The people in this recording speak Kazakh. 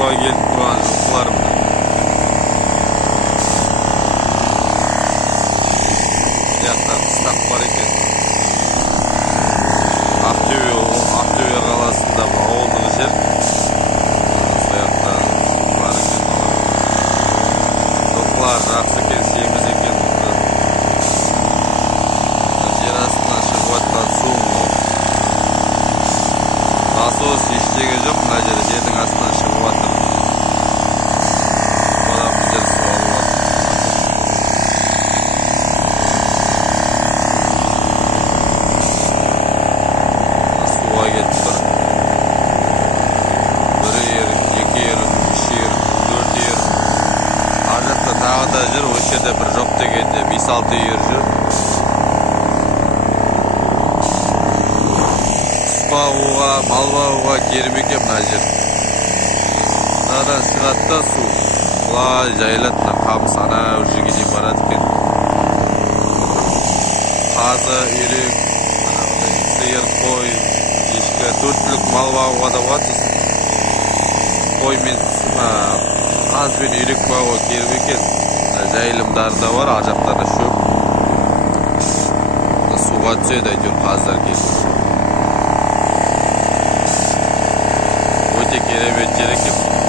суға келіп тұрған жылқыларымды. Яқта қыстақ бар екен. Ақтөбе қаласындағы ауылдық жер. Сояқта су бар екен. Жылқылар жақсы екен, семіз екен. Жер астынан шығып жатқан су. Насос ештеңе жоқ, мына жерде жердің астынан шығып жатыр. Одан біздер су алып жатыр. Суға кетіп тұр. Бір ерік, екі ерік, үш ерік, төрт ерік. Ар жақта тағы да жүр, осы жерде бір жоқ дегенде 5-6 ер жүр. Бағуға, мал бағуға керім екен мына жер. Мынадан шығады да су. Бұлай жайылады, қамыс анау жерге дейін барады екен. Қазы, үйрек, сиыр, қой, ешкі, 4 түлік мал бағуға да болады. Қой мен қаз бен үйрек бағуға керім екен. Жайылымдары да бар, ар жақтарда шөп. Суға түседі, әйтеуір қаздар келіп. Өте керемет жер екен.